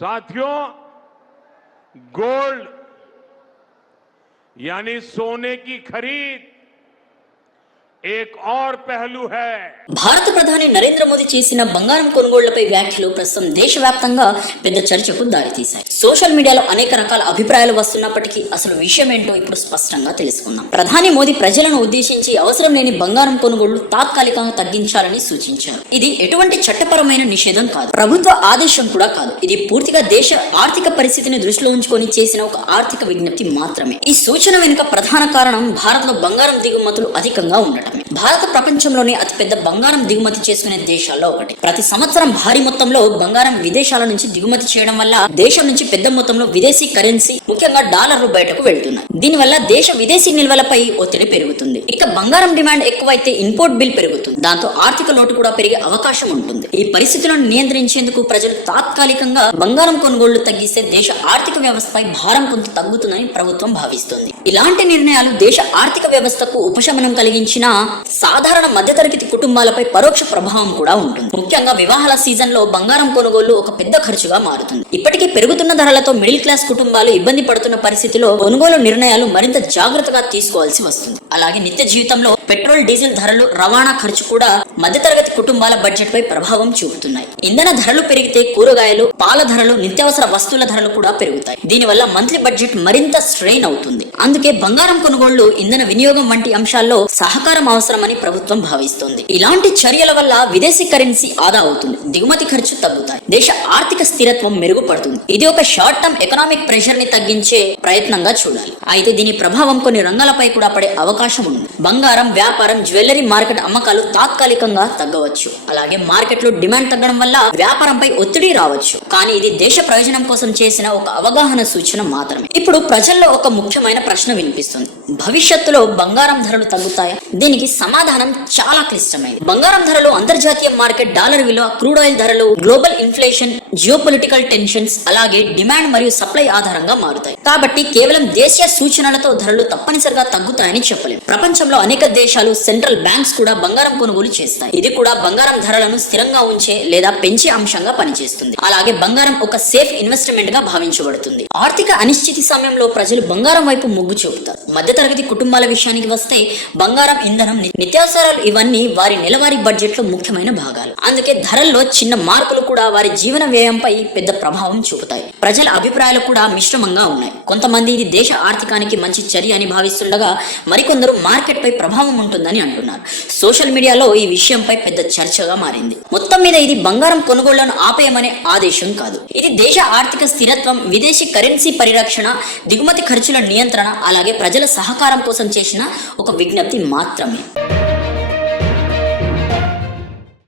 साथियों, गोल्ड यानी सोने की खरीद एक और पहलू है। భారత ప్రధాని నరేంద్ర మోదీ చేసిన బంగారం కొనుగోళ్లపై వ్యాఖ్యలు ప్రస్తుతం దేశవ్యాప్తంగా పెద్ద చర్చకు దారితీశాయి. సోషల్ మీడియాలో అనేక రకాల అభిప్రాయాలు వస్తున్నప్పటికీ అసలు విషయం ఏంటో ఇప్పుడు స్పష్టంగా తెలుసుకుందాం. ప్రధాని మోదీ ప్రజలను ఉద్దేశించి అవసరం లేని బంగారం కొనుగోళ్లు తాత్కాలికంగా తగ్గించాలని సూచించారు. ఇది ఎటువంటి చట్టపరమైన నిషేధం కాదు, ప్రభుత్వ ఆదేశం కూడా కాదు. ఇది పూర్తిగా దేశ ఆర్థిక పరిస్థితిని దృష్టిలో ఉంచుకొని చేసిన ఒక ఆర్థిక విజ్ఞప్తి మాత్రమే. ఈ సూచన వెనుక ప్రధాన కారణం భారత్ లో బంగారం దిగుమతులు అధికంగా ఉండటం. భారత ప్రపంచంలోనే అతిపెద్ద బంగారం దిగుమతి చేసుకునే దేశాల్లో ఒకటి. ప్రతి సంవత్సరం భారీ మొత్తంలో బంగారం విదేశాల నుంచి దిగుమతి చేయడం వల్ల దేశం నుంచి పెద్ద మొత్తంలో విదేశీ కరెన్సీ, ముఖ్యంగా డాలర్లు బయటకు వెళ్తున్నాయి. దీనివల్ల దేశ విదేశీ నిల్వలపై ఒత్తిడి పెరుగుతుంది. ఇక బంగారం డిమాండ్ ఎక్కువైతే ఇంపోర్ట్ బిల్ పెరుగుతుంది. దాంతో ఆర్థిక లోటు కూడా పెరిగే అవకాశం ఉంటుంది. ఈ పరిస్థితులను నియంత్రించేందుకు ప్రజలు తాత్కాలికంగా బంగారం కొనుగోళ్లు తగ్గిస్తే దేశ ఆర్థిక వ్యవస్థపై భారం కొంత తగ్గుతుందని ప్రభుత్వం భావిస్తోంది. ఇలాంటి నిర్ణయాలు దేశ ఆర్థిక వ్యవస్థకు ఉపశమనం కలిగించిన సాధారణ మధ్యతరగతి కుటుంబాలపై పరోక్ష ప్రభావం కూడా ఉంటుంది. ముఖ్యంగా వివాహాల సీజన్ లో బంగారం కొనుగోలు ఒక పెద్ద ఖర్చుగా మారుతుంది. ఇప్పటికీ పెరుగుతున్న ధరలతో మిడిల్ క్లాస్ కుటుంబాలు ఇబ్బంది పడుతున్న పరిస్థితిలో కొనుగోలు నిర్ణయాలు మరింత జాగ్రత్తగా తీసుకోవాల్సి వస్తుంది. అలాగే నిత్య జీవితంలో పెట్రోల్, డీజిల్ ధరలు, రవాణా ఖర్చు కూడా మధ్యతరగతి కుటుంబాల బడ్జెట్ పై ప్రభావం చూపుతున్నాయి. ఇంధన ధరలు పెరిగితే కూరగాయలు, పాల ధరలు, నిత్యావసర వస్తువుల ధరలు కూడా పెరుగుతాయి. దీనివల్ల మంత్లీ బడ్జెట్ మరింత స్ట్రెయిన్ అవుతుంది. అందుకే బంగారం కొనుగోళ్లు, ఇంధన వినియోగం వంటి అంశాల్లో సహకారం అవసరమని ప్రభుత్వం భావిస్తోంది. ఇలాంటి చర్యల వల్ల విదేశీ కరెన్సీ ఆదా అవుతుంది, దిగుమతి ఖర్చు తగ్గుతాయి, దేశ ఆర్థిక స్థిరత్వం మెరుగుపడుతుంది. ఇది ఒక షార్ట్ టర్మ్ ఎకనామిక్ ప్రెషర్ ని తగ్గించే ప్రయత్నంగా చూడాలి. అయితే దీని ప్రభావం కొన్ని రంగాలపై కూడా పడే అవకాశం ఉంది. బంగారం వ్యాపారం, జ్యువెలరీ మార్కెట్ అమ్మకాలు తాత్కాలికంగా తగ్గవచ్చు. అలాగే మార్కెట్ లో డిమాండ్ తగ్గడం వల్ల వ్యాపారంపై ఒత్తిడి రావచ్చు. కానీ ఇది దేశ ప్రయోజనం కోసం చేసిన ఒక అవగాహన సూచన మాత్రమే. ఇప్పుడు ప్రజల్లో ఒక ముఖ్యమైన ప్రశ్న వినిపిస్తుంది: భవిష్యత్తులో బంగారం ధరలు తగ్గుతాయా? దీనికి సమాధానం చాలా క్లిష్టమైంది. బంగారం ధరలు, అంతర్జాతీయ మార్కెట్, డాలర్ విలువ, క్రూడ్ ఆయిల్ ధరలు, గ్లోబల్ ఇన్ఫ్లేషన్, జియోపొలిటికల్ టెన్షన్స్, అలాగే డిమాండ్ మరియు సప్లై ఆధారంగా మారుతాయి. కాబట్టి కేవలం దేశీయ సూచనలతో ధరలు తప్పనిసరిగా తగ్గుతాయని చెప్పలేము. ప్రపంచంలో అనేక దేశాలు, సెంట్రల్ బ్యాంక్స్ కూడా బంగారం కొనుగోలు చేస్తాయి. ఇది కూడా బంగారం ధరలను స్థిరంగా ఉంచే లేదా పెంచే అంశంగా పనిచేస్తుంది. అలాగే బంగారం ఒక సేఫ్ ఇన్వెస్ట్మెంట్ గా భావించబడుతుంది. ఆర్థిక అనిశ్చితి సమయంలో ప్రజలు బంగారం వైపు మొగ్గు చూపుతారు. మధ్యతరగతి కుటుంబాల విషయానికి వస్తే బంగారం, ఇంధనం, నిత్యావసరాలు ఇవన్నీ వారి నెలవారీ బడ్జెట్ లో ముఖ్యమైన భాగాలు. అందుకే ధరల్లో చిన్న మార్పులు కూడా వారి జీవన వ్యయంపై పెద్ద ప్రభావం చూపుతాయి. ప్రజల అభిప్రాయాలు కూడా మిశ్రమంగా ఉన్నాయి. కొంతమంది ఇది దేశ ఆర్థికానికి మంచి చర్య అని భావిస్తుండగా మరికొందరు మార్కెట్ పై ప్రభావం ఉంటుందని అంటున్నారు. సోషల్ మీడియాలో ఈ విషయంపై పెద్ద చర్చగా మారింది. మొత్తం మీద ఇది బంగారం కొనుగోళ్లను ఆపేయమనే ఆదేశం కాదు. ఇది దేశ ఆర్థిక స్థిరత్వం, విదేశీ కరెన్సీ పరిరక్షణ, దిగుమతి ఖర్చుల నియంత్రణ, అలాగే ప్రజల సహకారం కోసం చేసిన ఒక విజ్ఞప్తి మాత్రమే.